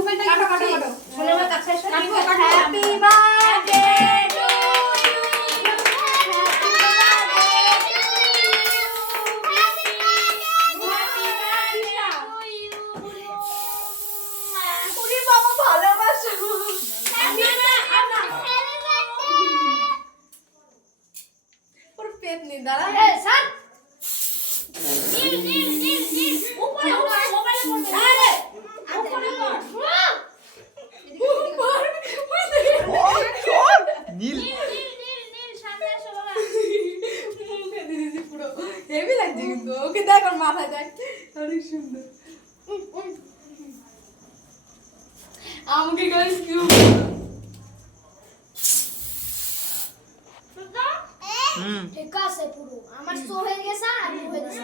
মুখেরটা কাটো কাটো কাটো শুনে আমার কাছে এসো হ্যাপি বার্থডে টু হেভি লাগছে কিন্তু ওকে দেখ আর মাথায় দেখ অনেক সুন্দর আমাকে গাইস কিউ ঠিক আছে পুরো আমার সো হয়ে গেছে আর মুখে দিছে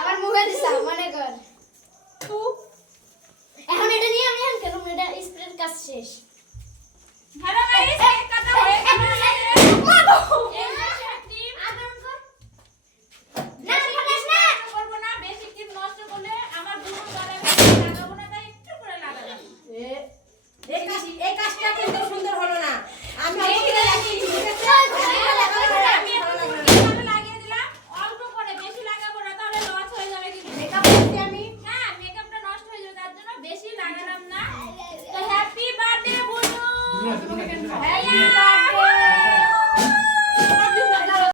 আমার মুখে দিছে মনে কর এখন এটা নিয়ে আমি কেন এটা স্প্রের কাজ শেষ